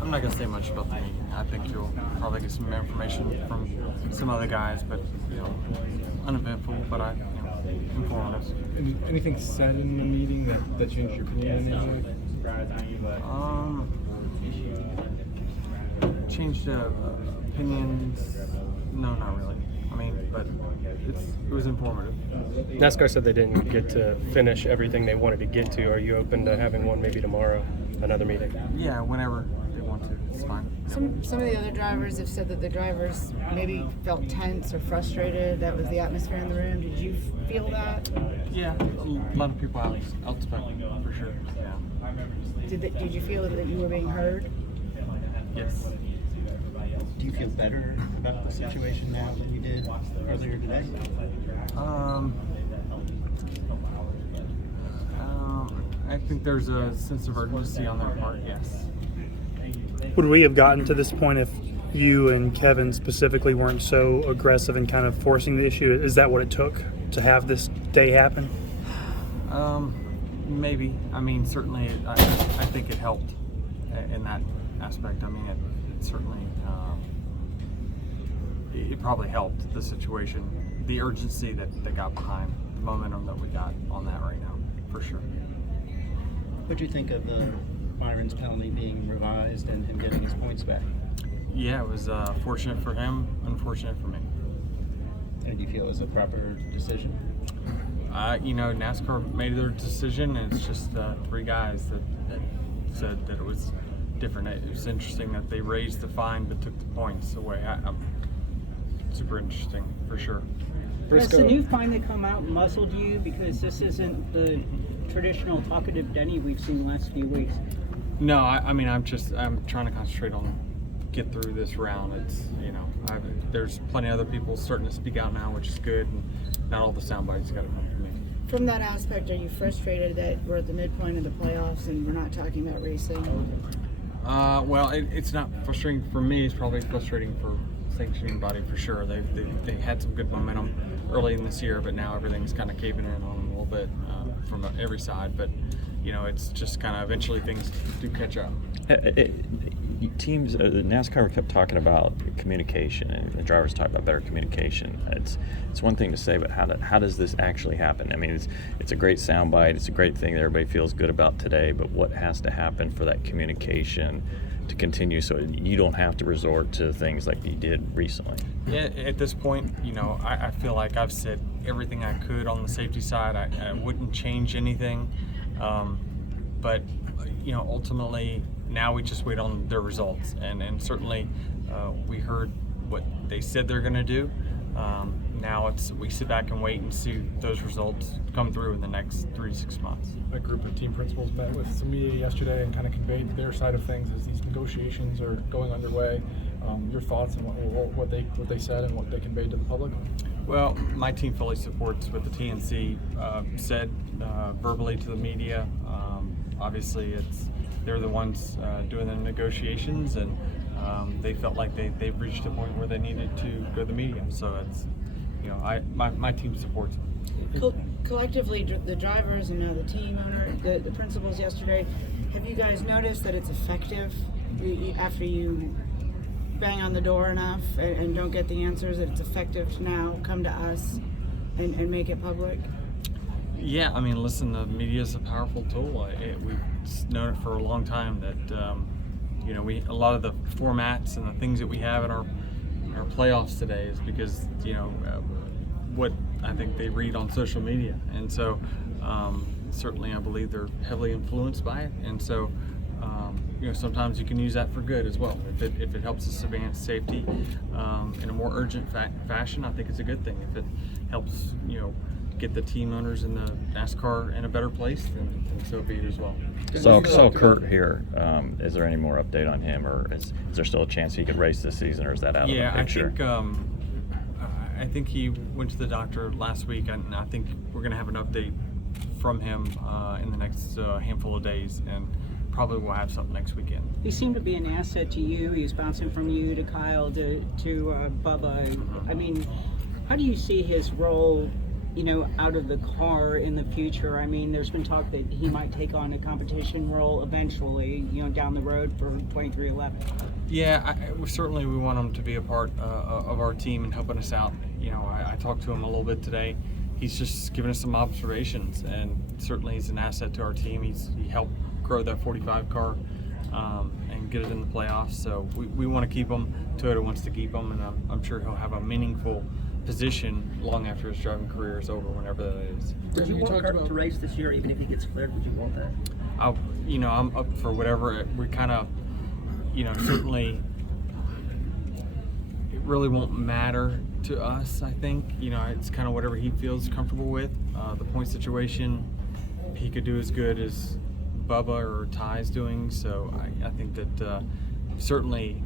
I'm not going to say much about the meeting. I think you'll probably get some information from some other guys, but, uneventful, but informative. Anything said in the meeting that changed your opinion in any way? Changed opinions? No, not really. But it was informative. NASCAR said they didn't get to finish everything they wanted to get to. Are you open to having one maybe tomorrow, another meeting? Yeah, whenever they want to. It's fine. Some of the other drivers have said that the drivers maybe felt tense or frustrated. That was the atmosphere in the room. Did you feel that? Yeah, a lot of people out for sure. Yeah. Did you feel that you were being heard? Yes. Do you feel better about the situation now than you did earlier today? I think there's a sense of urgency on their part, yes. Would we have gotten to this point if you and Kevin specifically weren't so aggressive and kind of forcing the issue? Is that what it took to have this day happen? Maybe. Certainly, I think it helped in that aspect. It certainly, it probably helped the situation, the urgency that got behind the momentum that we got on that right now, for sure. What do you think of Byron's penalty being revised and him getting his points back? Yeah, it was fortunate for him, unfortunate for me. And do you feel it was a proper decision? NASCAR made their decision, and it's just 3 guys that said that it was different. It was interesting that they raised the fine but took the points away. Super interesting, for sure. Has the new finally come out and muzzled you? Because this isn't the traditional talkative Denny we've seen the last few weeks. No, I'm trying to concentrate on get through this round. It's, there's plenty of other people starting to speak out now, which is good, and not all the sound bites got to come from me. From that aspect, are you frustrated that we're at the midpoint of the playoffs and we're not talking about racing? Well, it's not frustrating for me. It's probably frustrating for sanctioning body for sure. They had some good momentum early in this year, but now everything's kind of caving in on them a little bit from every side. But it's just kind of eventually things do catch up. Teams, NASCAR kept talking about communication, and the drivers talk about better communication. It's one thing to say, but how does this actually happen? It's a great soundbite. It's a great thing that everybody feels good about today. But what has to happen for that communication to continue so you don't have to resort to things like you did recently? Yeah, at this point, I feel like I've said everything I could on the safety side. I wouldn't change anything, but ultimately now we just wait on their results, and certainly we heard what they said they're going to do. Now we sit back and wait and see those results come through in the next 3 to 6 months. A group of team principals met with some media yesterday and kind of conveyed their side of things as these negotiations are going underway. Your thoughts on what they said and what they conveyed to the public? Well, my team fully supports what the TNC said verbally to the media. Obviously, they're the ones doing the negotiations, and they felt like they've reached a point where they needed to go to the media. So it's, my team supports it. Collectively, the drivers and now the team owner, the principals yesterday, have you guys noticed that it's effective after you bang on the door enough and don't get the answers, that it's effective to now come to us and make it public? Yeah, listen, the media is a powerful tool. We've known it for a long time that, a lot of the formats and the things that we have in our playoffs today is because, what I think they read on social media. And so, certainly I believe they're heavily influenced by it. And so, sometimes you can use that for good as well. If it helps us advance safety in a more urgent fashion, I think it's a good thing. If it helps, get the team owners in the NASCAR in a better place, then so be it as well. So Kurt here, is there any more update on him, or is there still a chance he could race this season, or is that out of the picture? I think he went to the doctor last week, and I think we're going to have an update from him in the next handful of days, and probably we'll have something next weekend. He seemed to be an asset to you. He was bouncing from you to Kyle to Bubba. How do you see his role out of the car in the future? I mean, there's been talk that he might take on a competition role eventually, down the road for 2311. Yeah, certainly we want him to be a part of our team and helping us out. I talked to him a little bit today. He's just given us some observations, and certainly he's an asset to our team. He helped grow that 45 car and get it in the playoffs. So we want to keep him. Toyota wants to keep him, and I'm sure he'll have a meaningful position long after his driving career is over, whenever that is. Would you want Kurt to race this year, even if he gets cleared? Would you want that? I'm up for whatever. We kind of, certainly, it really won't matter to us. I think, it's kind of whatever he feels comfortable with. The point situation, he could do as good as Bubba or Ty's doing. So I think that certainly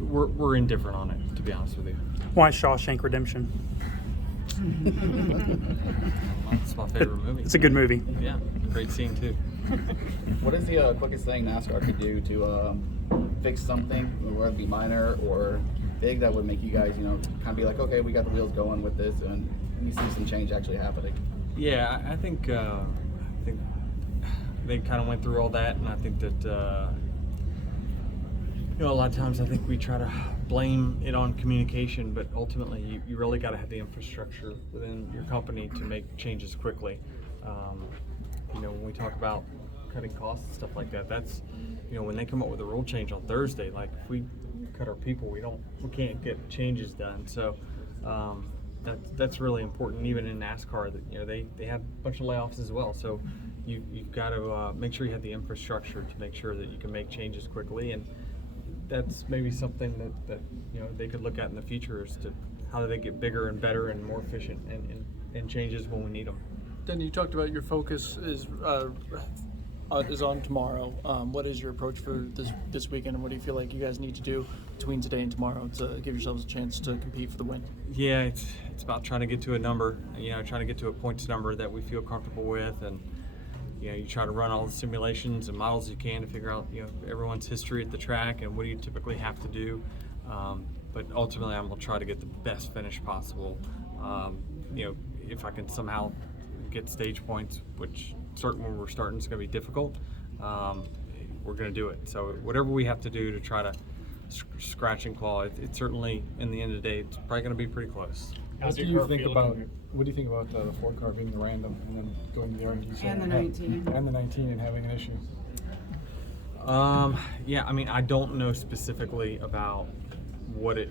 we're indifferent on it, to be honest with you. Why Shawshank Redemption? It's my favorite movie. It's a good movie. Yeah, great scene too. What is the quickest thing NASCAR could do to fix something, whether it be minor or big, that would make you guys, kind of be like, okay, we got the wheels going with this, and we see some change actually happening? Yeah, I think they kind of went through all that, and I think that a lot of times I think we try to blame it on communication, but ultimately you really got to have the infrastructure within your company to make changes quickly. When we talk about cutting costs and stuff like that, that's when they come up with a rule change on Thursday, like if we cut our people, we can't get changes done. So that's really important. Even in NASCAR, that they have a bunch of layoffs as well. So you've got to make sure you have the infrastructure to make sure that you can make changes quickly, and that's maybe something that they could look at in the future as to how do they get bigger and better and more efficient and changes when we need them. Denny, you talked about your focus is on tomorrow. What is your approach for this weekend, and what do you feel like you guys need to do between today and tomorrow to give yourselves a chance to compete for the win? Yeah, it's about trying to get to a number, trying to get to a points number that we feel comfortable with, and you try to run all the simulations and models you can to figure out everyone's history at the track and what do you typically have to do. But ultimately, I'm gonna try to get the best finish possible. If I can somehow get stage points, which certainly when we're starting is going to be difficult, we're going to do it. So whatever we have to do to try to scratch and claw, it certainly, in the end of the day, it's probably going to be pretty close. What do you think about the Ford car being the random and then going to the RDC And the 19. and the 19 and having an issue? Yeah, I don't know specifically about what it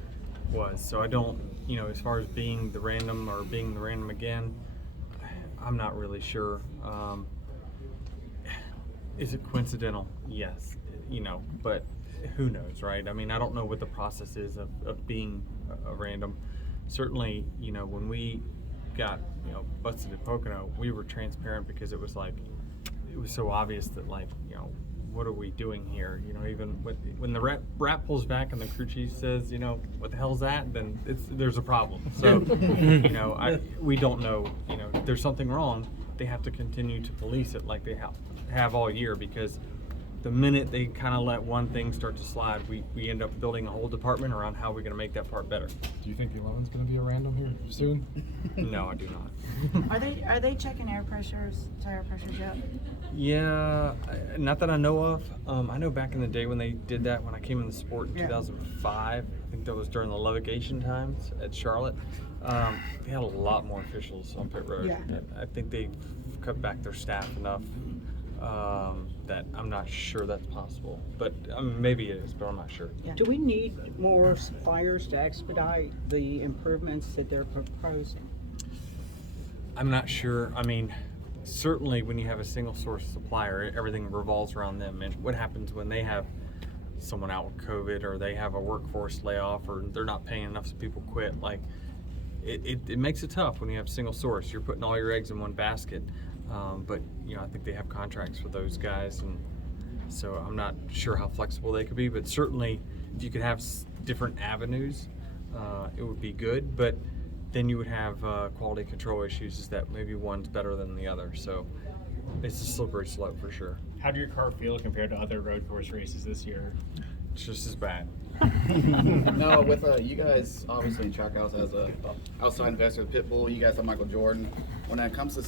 was, so I don't, as far as being the random or being the random again, I'm not really sure. Is it coincidental? Yes, but who knows, right? I don't know what the process is of being a random. Certainly, when we got, busted at Pocono, we were transparent because it was so obvious that what are we doing here? Even when the rap pulls back and the crew chief says, what the hell's that? Then there's a problem. So, we don't know. If there's something wrong, they have to continue to police it like they have all year, because the minute they kind of let one thing start to slide, we end up building a whole department around how we're going to make that part better. Do you think the 11's going to be a random here soon? No, I do not. Are they checking tire pressures yet? Yeah, not that I know of. I know back in the day when they did that, when I came in the sport in 2005, I think that was during the Levigation times at Charlotte. They had a lot more officials on pit road. Yeah. I think they cut back their staff enough that I'm not sure that's possible. But maybe it is, but I'm not sure. Yeah. Do we need more suppliers to expedite the improvements that they're proposing? I'm not sure. Certainly when you have a single source supplier, everything revolves around them. And what happens when they have someone out with COVID, or they have a workforce layoff, or they're not paying enough so people quit? It makes it tough when you have single source. You're putting all your eggs in one basket. But I think they have contracts for those guys, and so I'm not sure how flexible they could be. But certainly, if you could have different avenues, it would be good. But then you would have quality control issues, is that maybe one's better than the other. So it's a slippery slope for sure. How did your car feel compared to other road course races this year? it's just as bad. No, with you guys obviously in Trackhouse as a outside investor, Pitbull, you guys have Michael Jordan. When it comes to